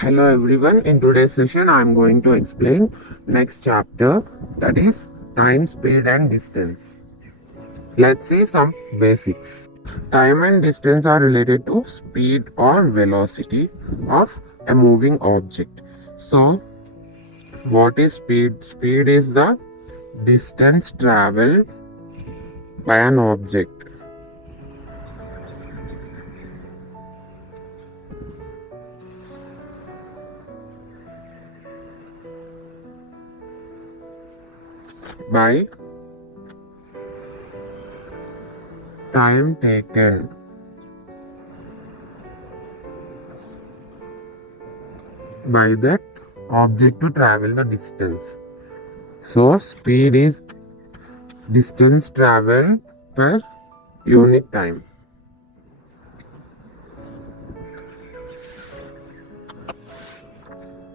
Hello everyone, in today's session I am going to explain next chapter, that is time, speed and distance. Let's see some basics. Time and distance are related to speed or velocity of a moving object. So what is speed? Speed is the distance traveled by an object. By time taken by that object to travel the distance. So speed is distance traveled per unit time.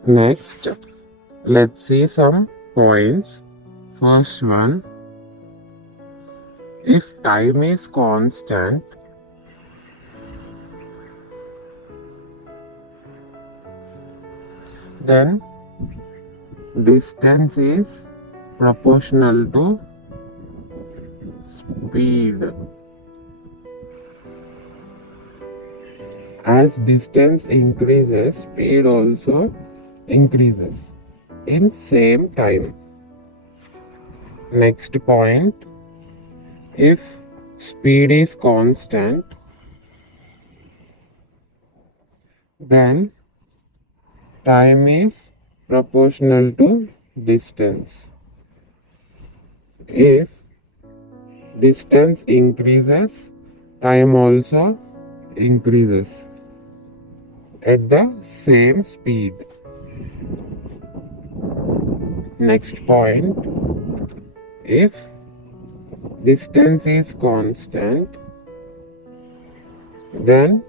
Next, let's see some points. First one, if time is constant, then distance is proportional to speed. As distance increases, speed also increases in same time. Next point, if speed is constant, then time is proportional to distance. If distance increases, time also increases at the same speed. Next point, if distance is constant, then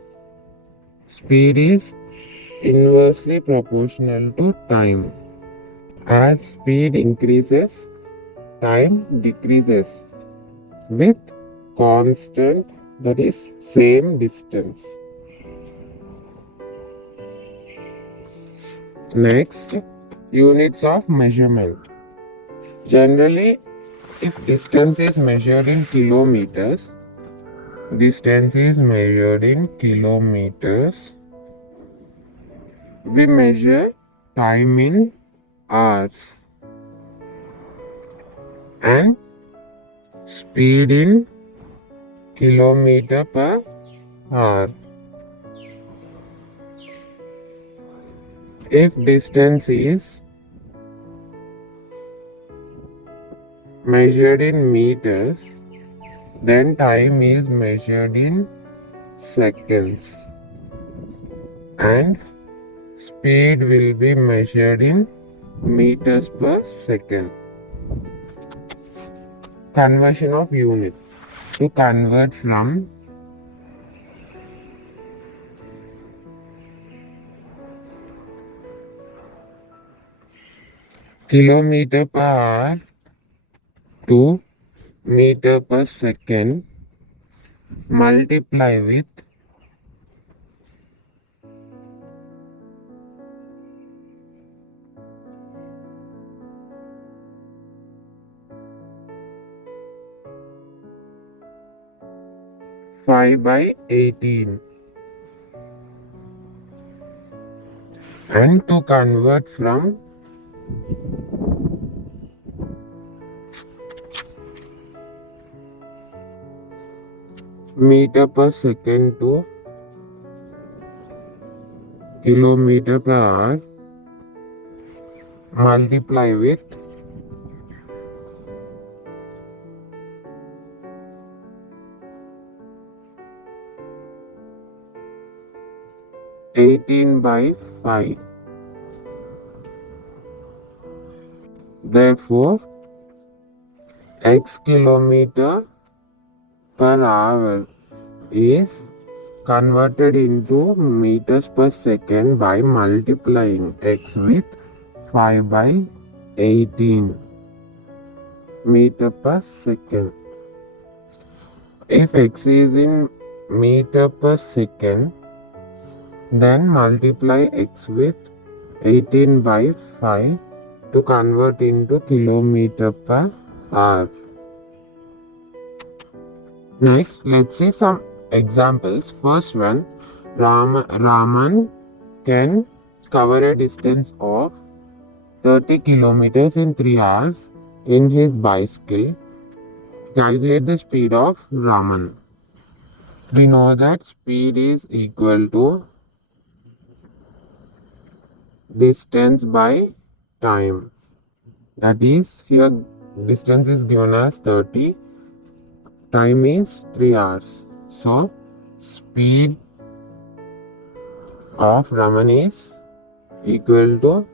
speed is inversely proportional to time. As speed increases, time decreases with constant, that is same distance. Next, units of measurement. Generally, if distance is measured in kilometers, we measure time in hours and speed in kilometer per hour. If distance is measured in meters, then time is measured in seconds and speed will be measured in meters per second. Conversion of units. To convert from kilometer per hour to meter per second, multiply with 5/18. And to convert from meter per second to kilometer per hour, multiply with 18/5. Therefore, x kilometer per hour is converted into meters per second by multiplying x with 5/18 meter per second. If x is in meter per second, Then multiply x with 18 by 5 to convert into kilometer per hour. Next, let's see some examples. First one, Raman can cover a distance of 30 kilometers in 3 hours in his bicycle. Calculate the speed of Raman. We know that speed is equal to distance by time. That is, here distance is given as 30, time is 3 hours. So, speed of Raman is equal to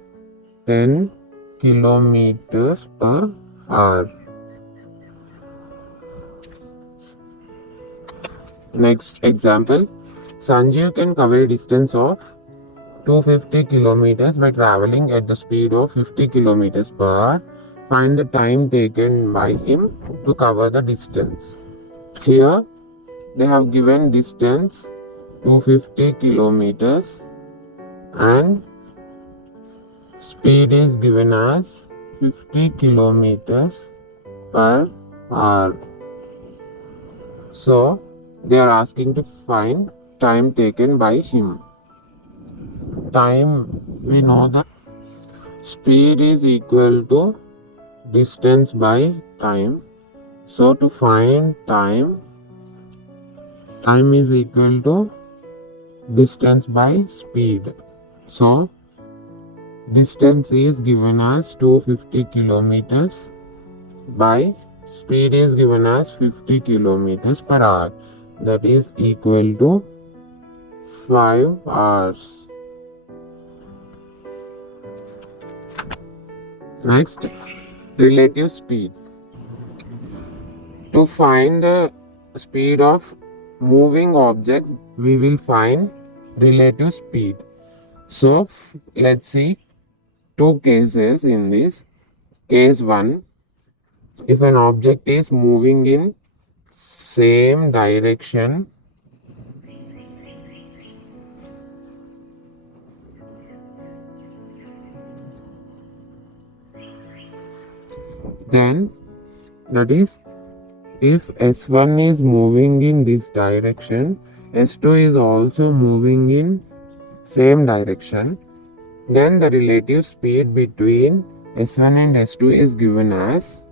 10 kilometers per hour. Next example, Sanjeev can cover a distance of 250 kilometers by traveling at the speed of 50 kilometers per hour. Find the time taken by him to cover the distance. Here they have given distance 250 kilometers and speed is given as 50 kilometers per hour. So they are asking to find time taken by him. Time, we know that speed is equal to distance by time. So to find time is equal to distance by speed. So distance is given as 250 kilometers by speed is given as 50 kilometers per hour. That is equal to 5 hours. Next, relative speed. To find the speed of moving objects, we will find relative speed. So, let's see two cases in this. Case 1, if an object is moving in same direction then, that is, if S1 is moving in this direction, S2 is also moving in same direction, then the relative speed between S1 and S2 is given as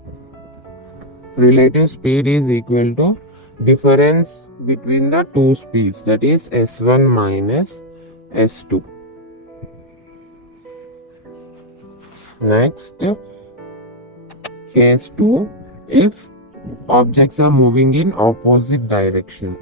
relative speed is equal to difference between the two speeds, that is S1 minus S2. Next, case 2, if objects are moving in opposite direction.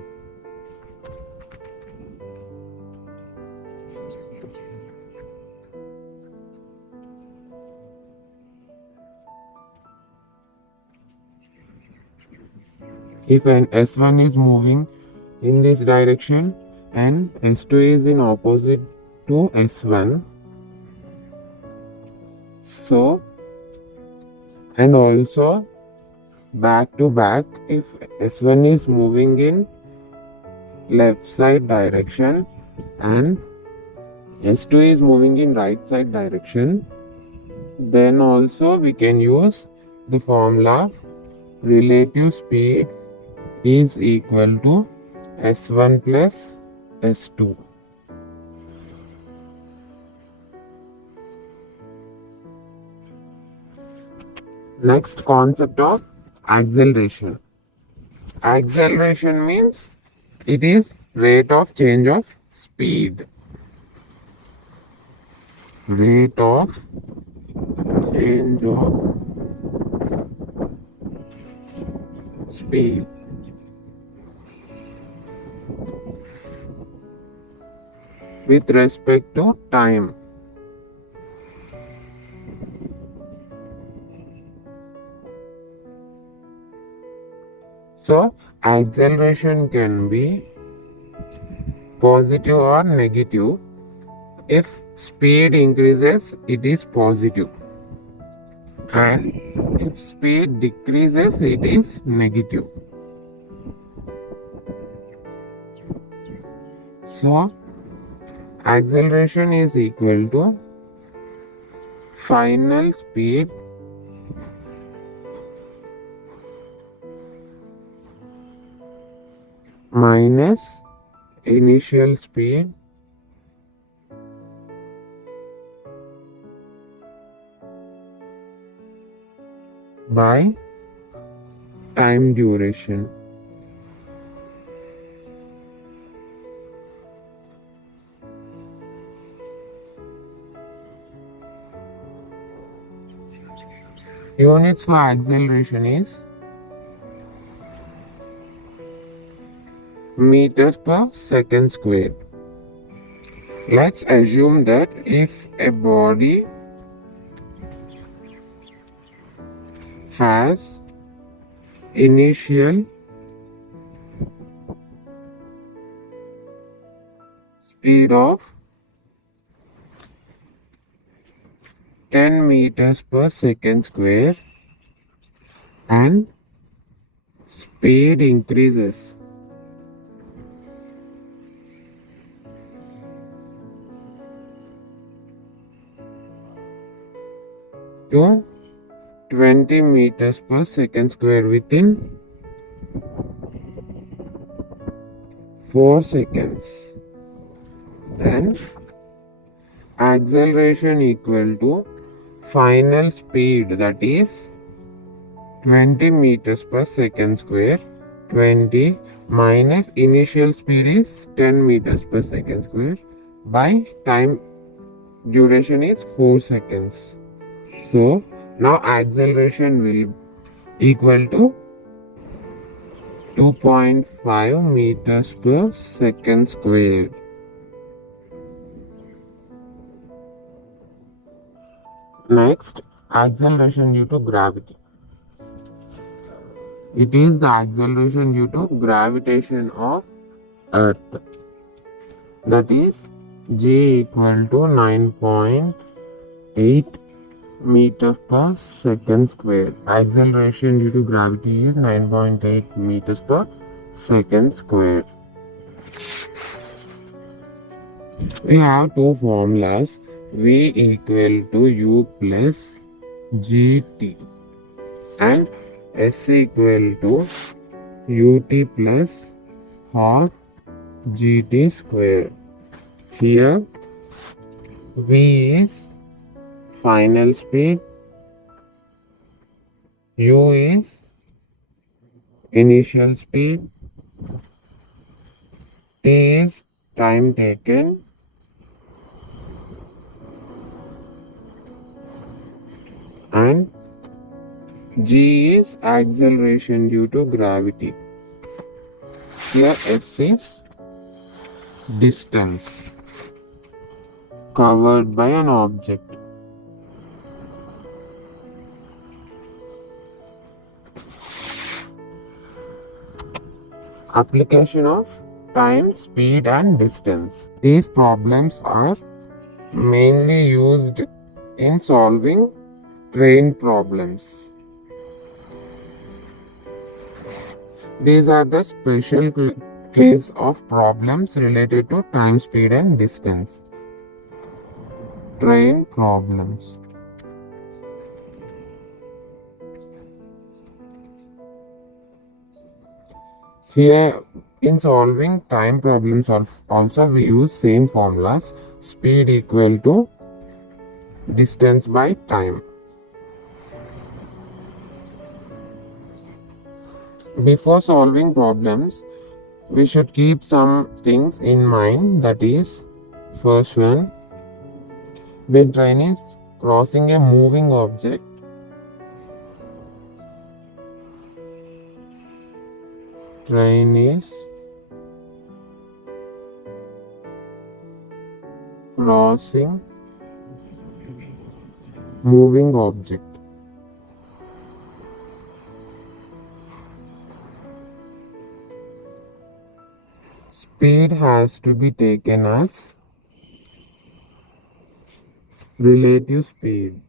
If an S1 is moving in this direction and S2 is in opposite to S1, so, and also back to back, if S1 is moving in left side direction and S2 is moving in right side direction, then also we can use the formula relative speed is equal to S1 plus S2. Next, concept of acceleration. Acceleration means it is rate of change of speed. Rate of change of speed. With respect to time. So, acceleration can be positive or negative. If speed increases, it is positive. And if speed decreases, it is negative. So, acceleration is equal to final speed minus initial speed by time duration. Units for acceleration is meters per second squared. Let's assume that if a body has initial speed of 10 meters per second square and speed increases to 20 meters per second square within 4 seconds, then acceleration equal to final speed, that is 20 meters per second square. 20 minus initial speed is 10 meters per second square by time duration is 4 seconds. So now acceleration will equal to 2.5 meters per second squared. Next, acceleration due to gravity. It is the acceleration due to gravitation of Earth. That is G equal to 9.8 meters per second squared. Acceleration due to gravity is 9.8 meters per second squared. We have two formulas, V equal to U plus GT and S equal to UT plus half GT squared. Here V is final speed, U is initial speed, T is time taken, and G is acceleration due to gravity. Here S is distance covered by an object. Application of time, speed and distance. These problems are mainly used in solving train problems. These are the special case of problems related to time, speed and distance. Train problems. Here in solving time problems also we use same formulas, speed equal to distance by time. Before solving problems, we should keep some things in mind, that is, first one, when train is crossing a moving object, train is crossing moving object. Speed has to be taken as relative speed.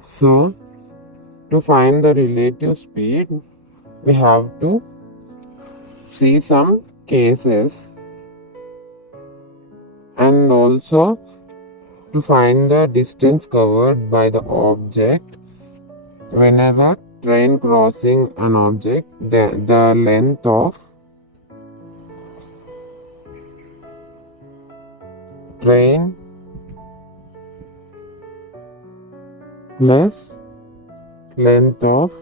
So, to find the relative speed, we have to see some cases and also to find the distance covered by the object. Whenever train crossing an object, the length of train plus length of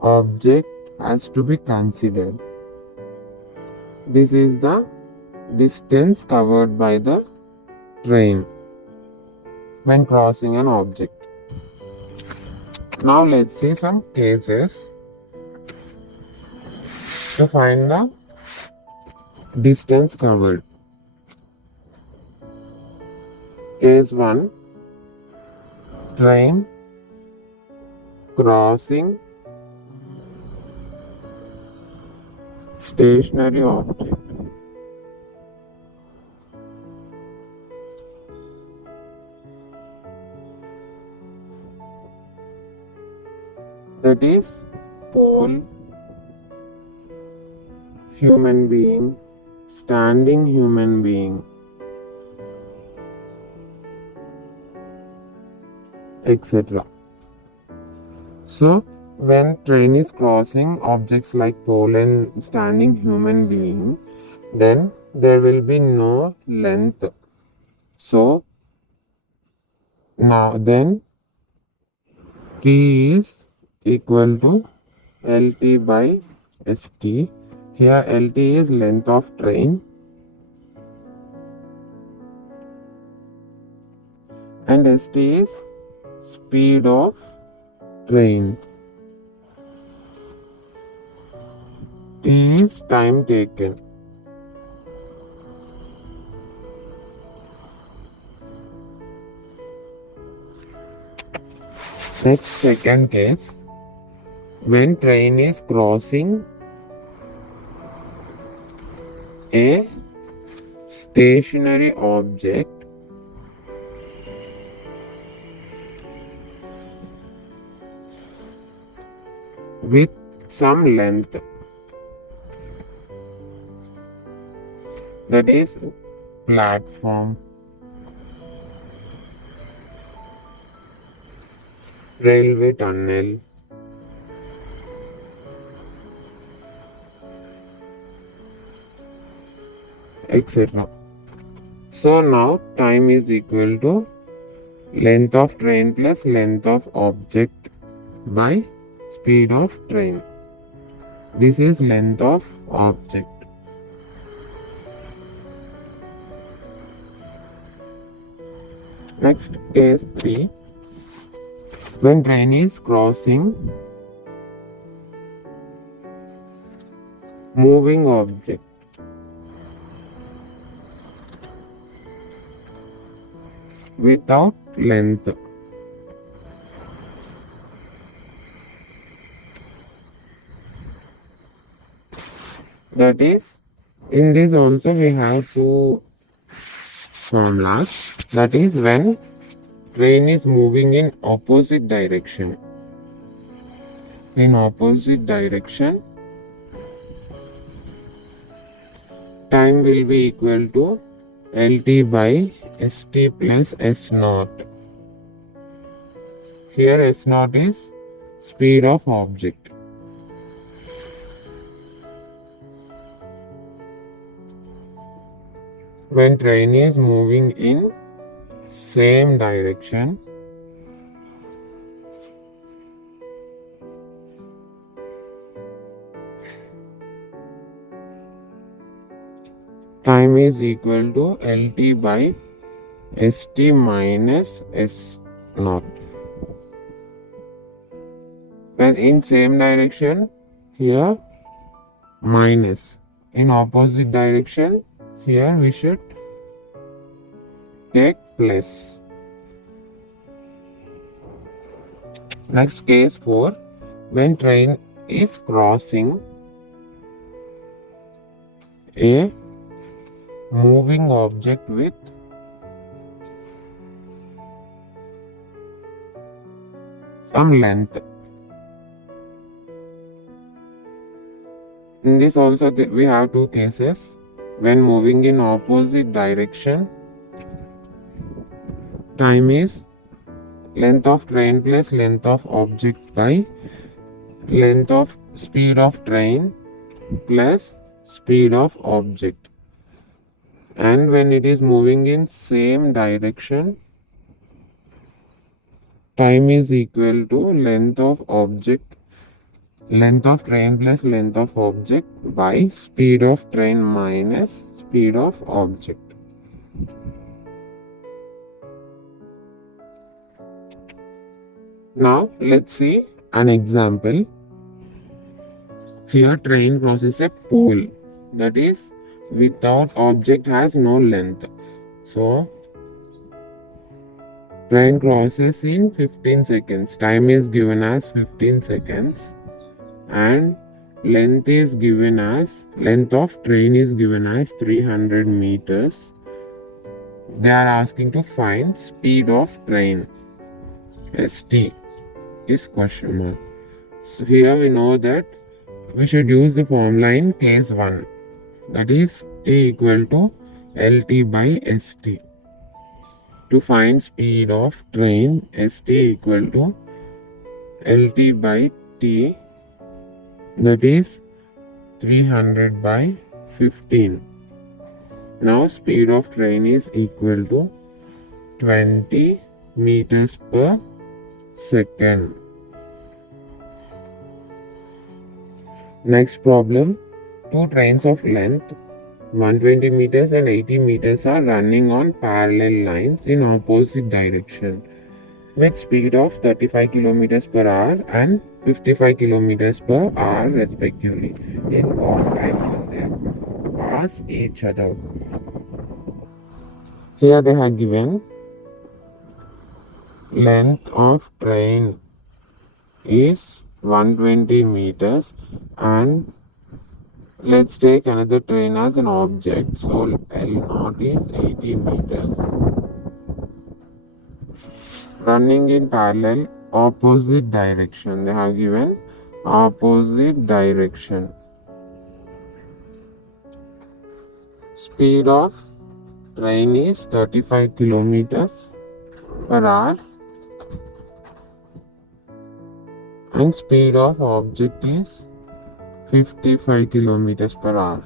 object has to be considered. This is the distance covered by the train when crossing an object. Now let's see some cases to find the distance covered. Case 1, train crossing stationary object. That is pole, human being, standing human being, etc. So when train is crossing objects like pole and standing human being, then there will be no length. So now then T is equal to LT by ST. Here LT is length of train and ST is speed of train. T is time taken. Next, second case, when train is crossing a stationary object with some length, that is platform, railway tunnel, etc. So now time is equal to length of train plus length of object by speed of train. This is length of object. Next, case 3. When train is crossing moving object. Without length. That is, in this also we have two formulas. That is, when train is moving in opposite direction. In opposite direction, time will be equal to LT by ST plus S naught. Here S naught is speed of object. When train is moving in same direction, time is equal to LT by ST minus S naught. When in same direction, here minus. In opposite direction, here we should take plus. Next, case 4. When train is crossing a moving object with some length. In this also we have two cases. When moving in opposite direction, time is length of train plus length of object by length of speed of train plus speed of object. And when it is moving in same direction, time is equal to length of train plus length of object by speed of train minus speed of object. Now let's see an example. Here train crosses a pole, that is without object has no length. So train crosses in 15 seconds. Time is given as 15 seconds and length of train is given as 300 meters. They are asking to find speed of train. ST is question mark. So here we know that we should use the formula in case 1, that is T equal to LT by ST. To find speed of train, ST equal to LT by T, that is 300 by 15. Now speed of train is equal to 20 meters per second. Next problem. Two trains of length 120 meters and 80 meters are running on parallel lines in opposite direction with speed of 35 kilometers per hour and 55 kilometers per hour respectively. In what time will they pass each other? Here they have given length of train is 120 meters and let's take another train as an object. So L0 is 80 meters. Running in parallel opposite direction. They have given opposite direction. Speed of train is 35 kilometers per hour and speed of object is 55 kilometers per hour.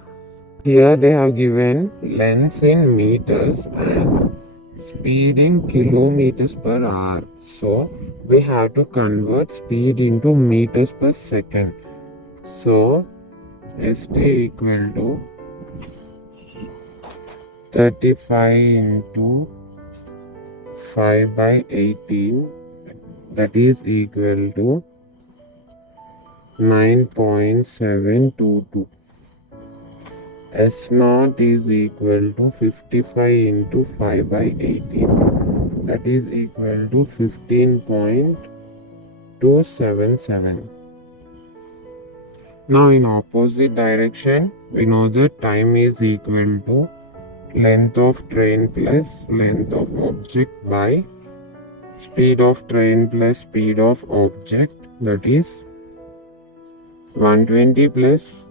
Here they have given length in meters and speed in kilometers per hour. So we have to convert speed into meters per second. So ST equal to 35 into 5 by 18, that is equal to 9.722. S0 is equal to 55 into 5 by 18, that is equal to 15.277. Now in opposite direction, we know that time is equal to length of train plus length of object by speed of train plus speed of object, that is 120 plus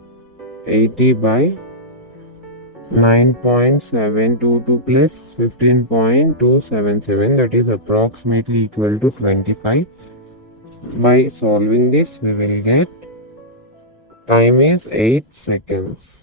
80 by 9.722 plus 15.277, that is approximately equal to 25. By solving this, we will get time is 8 seconds.